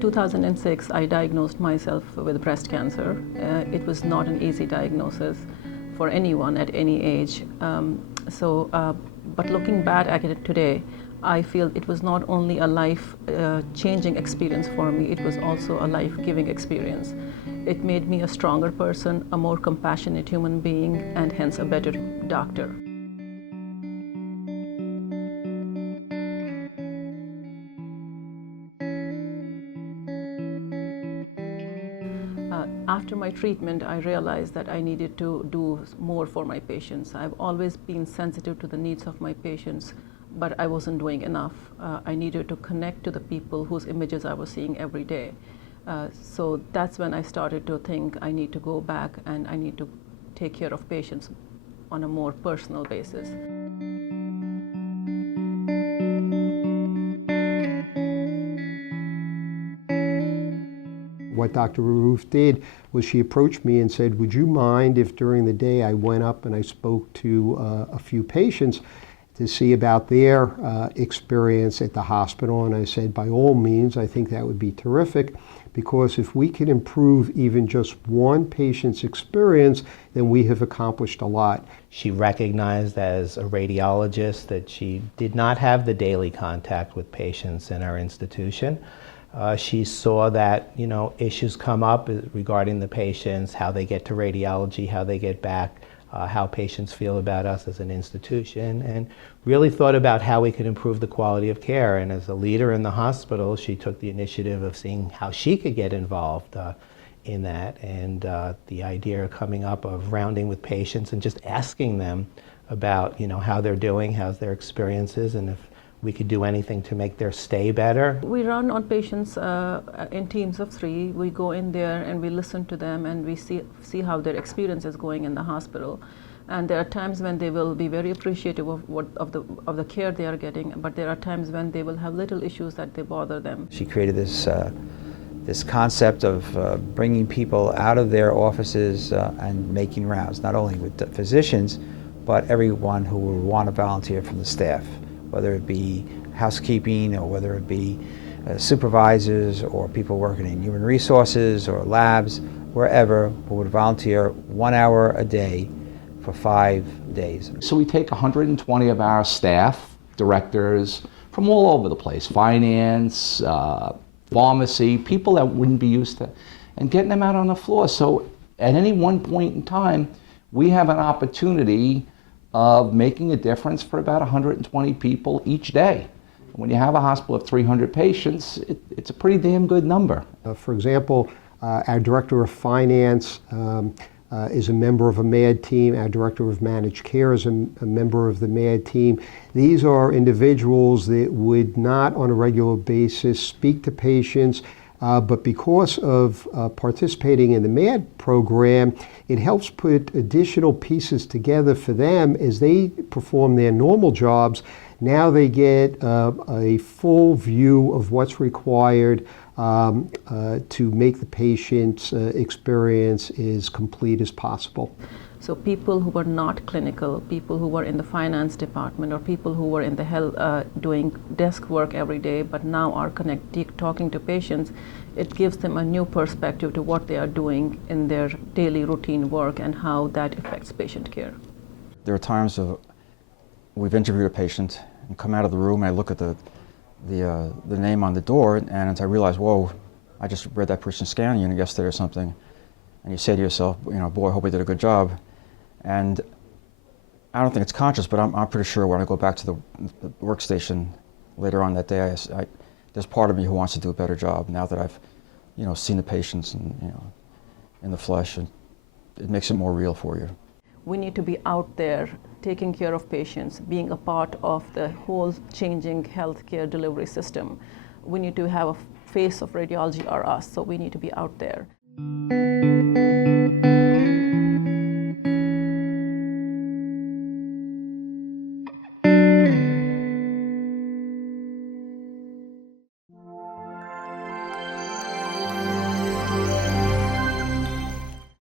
In 2006, I diagnosed myself with breast cancer. It was not an easy diagnosis for anyone at any age. But looking back at it today, I feel it was not only a life-changing experience for me, it was also a life-giving experience. It made me a stronger person, a more compassionate human being, and hence a better doctor. After my treatment, I realized that I needed to do more for my patients. I've always been sensitive to the needs of my patients, but I wasn't doing enough. I needed to connect to the people whose images I was seeing every day. So that's when I started to think I need to go back and I need to take care of patients on a more personal basis. What Dr. Raoof did was she approached me and said, would you mind if during the day I went up and I spoke to a few patients to see about their experience at the hospital? And I said, by all means, I think that would be terrific, because if we can improve even just one patient's experience, then we have accomplished a lot. She recognized as a radiologist that she did not have the daily contact with patients in our institution. She saw that, issues come up regarding the patients, how they get to radiology, how they get back, how patients feel about us as an institution, and really thought about how we could improve the quality of care. And as a leader in the hospital, she took the initiative of seeing how she could get involved in that, and the idea coming up of rounding with patients and just asking them about, how they're doing, how's their experiences, and if we could do anything to make their stay better. We run on patients in teams of 3. We go in there and we listen to them and we see how their experience is going in the hospital. And there are times when they will be very appreciative of the care they are getting, but there are times when they will have little issues that they bother them. She created this concept of bringing people out of their offices and making rounds, not only with the physicians, but everyone who would want to volunteer from the staff, whether it be housekeeping or whether it be supervisors or people working in human resources or labs, wherever, who would volunteer 1 hour a day for 5 days. So we take 120 of our staff, directors, from all over the place, finance, pharmacy, people that wouldn't be used to, and getting them out on the floor. So at any one point in time, we have an opportunity of making a difference for about 120 people each day. When you have a hospital of 300 patients, it's a pretty damn good number. For example, our director of finance is a member of a MAD team. Our director of managed care is a member of the MAD team. These are individuals that would not on a regular basis speak to patients, but because of participating in the MAD program, it helps put additional pieces together for them as they perform their normal jobs. Now they get a full view of what's required to make the patient's experience as complete as possible. So people who were not clinical, people who were in the finance department, or people who were in the health doing desk work every day, but now are talking to patients, it gives them a new perspective to what they are doing in their daily routine work and how that affects patient care. There are times we've interviewed a patient and come out of the room, and I look at the name on the door, and I realize, whoa, I just read that person's scanning unit yesterday or something. And you say to yourself, boy, I hope I did a good job. And I don't think it's conscious, but I'm pretty sure when I go back to the workstation later on that day, there's part of me who wants to do a better job now that I've, seen the patients and, in the flesh, and it makes it more real for you. We need to be out there taking care of patients, being a part of the whole changing healthcare delivery system. We need to have a face of radiology or us, so we need to be out there.